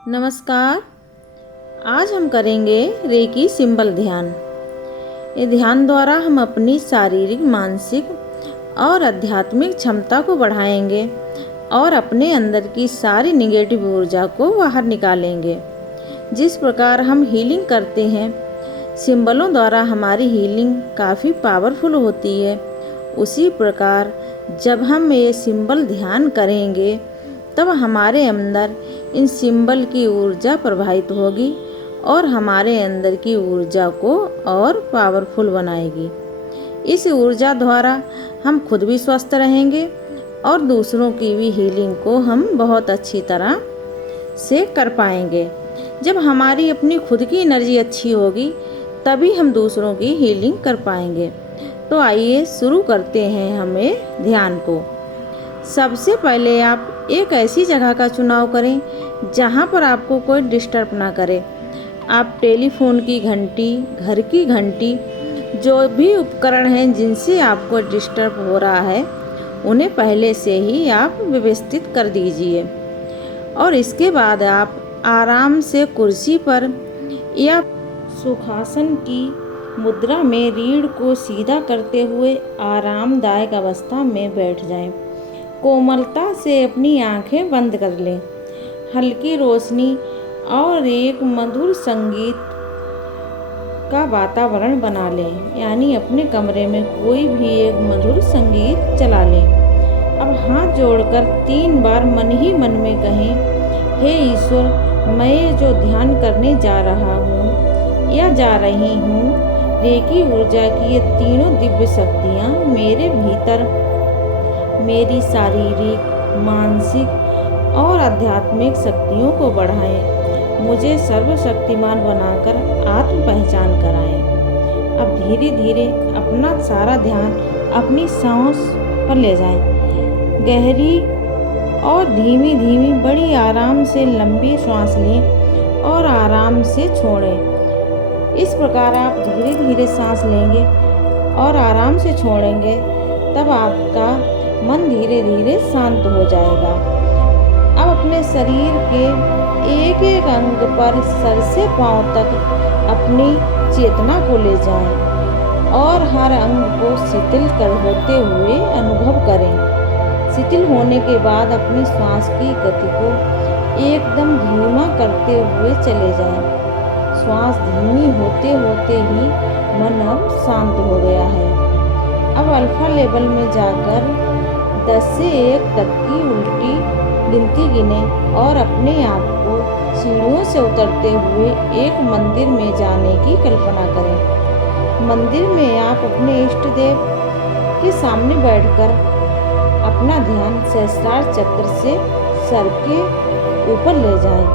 नमस्कार। आज हम करेंगे रेकी सिंबल ध्यान। ये ध्यान द्वारा हम अपनी शारीरिक, मानसिक और आध्यात्मिक क्षमता को बढ़ाएंगे और अपने अंदर की सारी निगेटिव ऊर्जा को बाहर निकालेंगे। जिस प्रकार हम हीलिंग करते हैं, सिंबलों द्वारा हमारी हीलिंग काफ़ी पावरफुल होती है। उसी प्रकार जब हम ये सिंबल ध्यान करेंगे तब हमारे अंदर इन सिंबल की ऊर्जा प्रवाहित होगी और हमारे अंदर की ऊर्जा को और पावरफुल बनाएगी। इस ऊर्जा द्वारा हम खुद भी स्वस्थ रहेंगे और दूसरों की भी हीलिंग को हम बहुत अच्छी तरह से कर पाएंगे। जब हमारी अपनी खुद की एनर्जी अच्छी होगी तभी हम दूसरों की हीलिंग कर पाएंगे। तो आइए शुरू करते हैं हमें ध्यान को। सबसे पहले आप एक ऐसी जगह का चुनाव करें जहां पर आपको कोई डिस्टर्ब ना करे। आप टेलीफोन की घंटी, घर की घंटी, जो भी उपकरण हैं जिनसे आपको डिस्टर्ब हो रहा है, उन्हें पहले से ही आप व्यवस्थित कर दीजिए। और इसके बाद आप आराम से कुर्सी पर या सुखासन की मुद्रा में रीढ़ को सीधा करते हुए आरामदायक अवस्था में बैठ जाएं। कोमलता से अपनी आंखें बंद कर लें। हल्की रोशनी और एक मधुर संगीत का वातावरण बना लें, यानी अपने कमरे में कोई भी एक मधुर संगीत चला लें। अब हाथ जोड़कर 3 बार मन ही मन में कहें, हे ईश्वर, मैं ये जो ध्यान करने जा रहा हूँ या जा रही हूँ, रेकी ऊर्जा की ये तीनों दिव्य शक्तियाँ मेरे भीतर मेरी शारीरिक, मानसिक और आध्यात्मिक शक्तियों को बढ़ाएं, मुझे सर्वशक्तिमान बनाकर आत्म पहचान कराएं। अब धीरे धीरे अपना सारा ध्यान अपनी सांस पर ले जाएं। गहरी और धीमी धीमी बड़ी आराम से लंबी सांस लें और आराम से छोड़ें। इस प्रकार आप धीरे धीरे सांस लेंगे और आराम से छोड़ेंगे, तब आपका मन धीरे धीरे शांत हो जाएगा। अब अपने शरीर के एक एक अंग पर सर से पांव तक अपनी चेतना को ले जाएं और हर अंग को शिथिल कर होते हुए अनुभव करें। शिथिल होने के बाद अपनी श्वास की गति को एकदम धीमा करते हुए चले जाएं। श्वास धीमी होते होते ही मन अब शांत हो गया है। अब अल्फा लेवल में जाकर 10 से 1 तक की उल्टी गिनती गिनें और अपने आप को सीढ़ियों से उतरते हुए एक मंदिर में जाने की कल्पना करें। मंदिर में आप अपने इष्ट देव के सामने बैठकर अपना ध्यान सहस्त्रार चक्र से सर के ऊपर ले जाएं।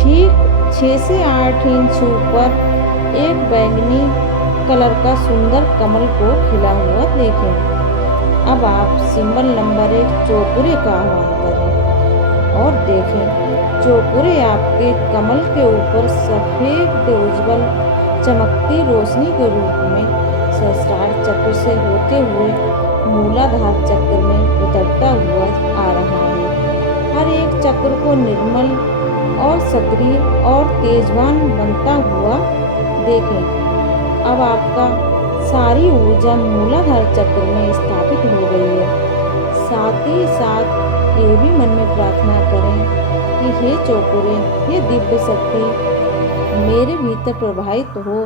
ठीक 6 से 8 इंच ऊपर एक बैंगनी कलर का सुंदर कमल को खिला हुआ देखें। अब आप सिंबल नंबर 1 चौकुरे का आह्वान करें और देखें चौकुरे आपके कमल के ऊपर सफ़ेद उज्ज्वल चमकती रोशनी के रूप में सहस्त्रार चक्र से होते हुए मूलाधार चक्र में उतरता हुआ आ रहा है। हर एक चक्र को निर्मल और सक्रिय और तेजवान बनता हुआ देखें। अब आपका सारी ऊर्जा मूलाधार चक्र में स्थापित हो गई है। साथ ही साथ ये भी मन में प्रार्थना करें कि हे चौकुरे, ये दिव्य शक्ति मेरे भीतर प्रवाहित हो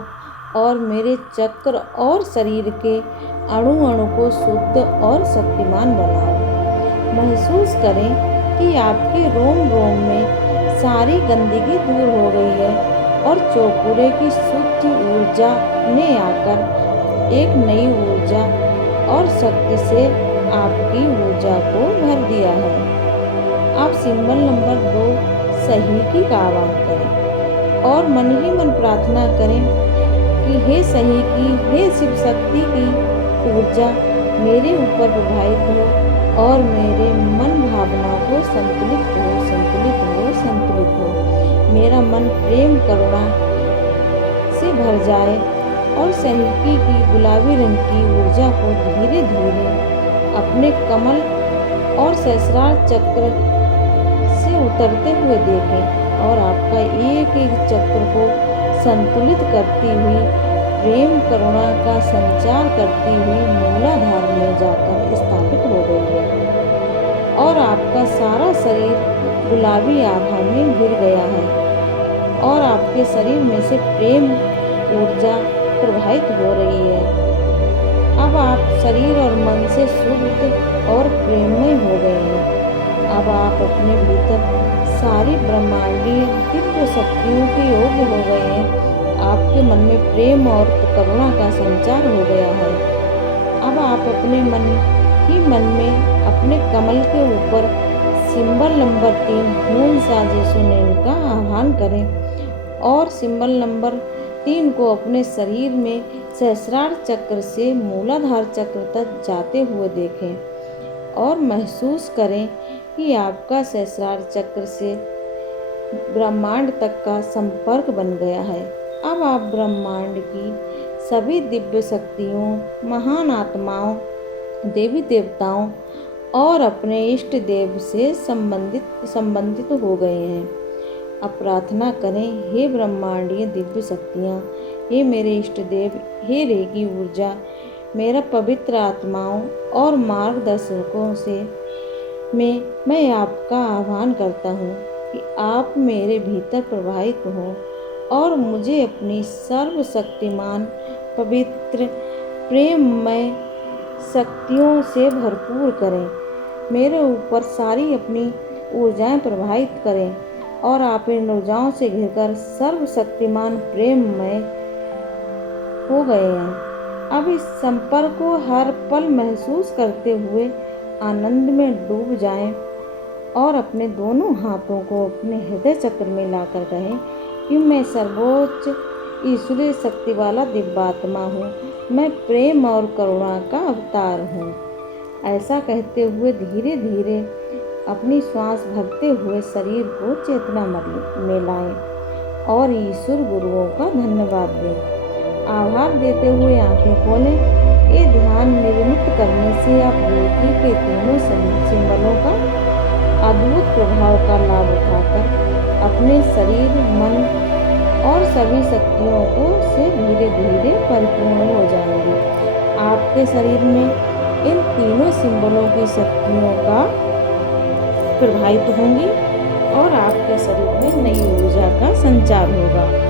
और मेरे चक्र और शरीर के अणु अणु को शुद्ध और शक्तिमान बनाओ। महसूस करें कि आपके रोम रोम में सारी गंदगी दूर हो गई है और चौकुरे की शुद्ध ऊर्जा ने आकर एक नई ऊर्जा और शक्ति से आपकी ऊर्जा को भर दिया है। आप सिंबल नंबर 2 सही का आह्वान करें और मन ही मन प्रार्थना करें कि हे सही की, हे शिव शक्ति की ऊर्जा मेरे ऊपर प्रभावित हो और मेरे मन भावना को संतुलित हो, संतुलित हो, संतुलित हो। मेरा मन प्रेम करुणा से भर जाए और सही की गुलाबी रंग की ऊर्जा को धीरे धीरे अपने कमल और सहस्त्रार चक्र से उतरते हुए देखें। और आपका एक एक चक्र को संतुलित करती हुई, प्रेम करुणा का संचार करती हुई मूलाधार में जाकर स्थापित हो गई है और आपका सारा शरीर गुलाबी आभा में घिर गया है और आपके शरीर में से प्रेम ऊर्जा प्रवाहित हो रही है। अब आप शरीर और मन से शुद्ध और प्रेममय हो गए हैं। अब आप अपने भीतर सारी ब्रह्मांडीय दिव्य शक्तियों के योग्य हो गए हैं। आपके मन में प्रेम और करुणा का संचार हो गया है। अब आप अपने मन में अपने कमल के ऊपर सिंबल नंबर 3 हून साजे सुनेन का आह्वान करें और सिंबल नंबर 3 को अपने शरीर में सहस्रार चक्र से मूलाधार चक्र तक जाते हुए देखें और महसूस करें कि आपका सहस्रार चक्र से ब्रह्मांड तक का संपर्क बन गया है। अब आप ब्रह्मांड की सभी दिव्य शक्तियों, महान आत्माओं, देवी देवताओं और अपने इष्ट देव से संबंधित हो गए हैं। अब प्रार्थना करें, हे ब्रह्मांडीय दिव्य शक्तियाँ, हे मेरे इष्ट देव, हे रेकी ऊर्जा, मेरा पवित्र आत्माओं और मार्गदर्शकों से मैं आपका आह्वान करता हूँ कि आप मेरे भीतर प्रवाहित हों और मुझे अपनी सर्वशक्तिमान, पवित्र, प्रेममय शक्तियों से भरपूर करें। मेरे ऊपर सारी अपनी ऊर्जाएं प्रवाहित करें और आप इन ऊर्जाओं से घिरकर सर्वशक्तिमान प्रेममय हो गए हैं। अब इस संपर्क को हर पल महसूस करते हुए आनंद में डूब जाएं और अपने दोनों हाथों को अपने हृदय चक्र में लाकर कहें कि मैं सर्वोच्च ईश्वरीय शक्ति वाला दिव्यात्मा हूँ, मैं प्रेम और करुणा का अवतार हूँ। ऐसा कहते हुए धीरे धीरे अपनी श्वास भरते हुए शरीर को चेतना में लाएं और ईश्वर गुरुओं का धन्यवाद दें। आभार देते हुए आंखें खोलें। ये ध्यान निर्मित करने से आप रेकी के तीनों सिंबलों का अद्भुत प्रभाव का लाभ उठाकर अपने शरीर, मन और सभी शक्तियों को से धीरे धीरे परिपूर्ण हो जाएंगे। आपके शरीर में इन तीनों सिंबलों की शक्तियों का प्रवाहित होंगी और आपके शरीर में नई ऊर्जा का संचार होगा।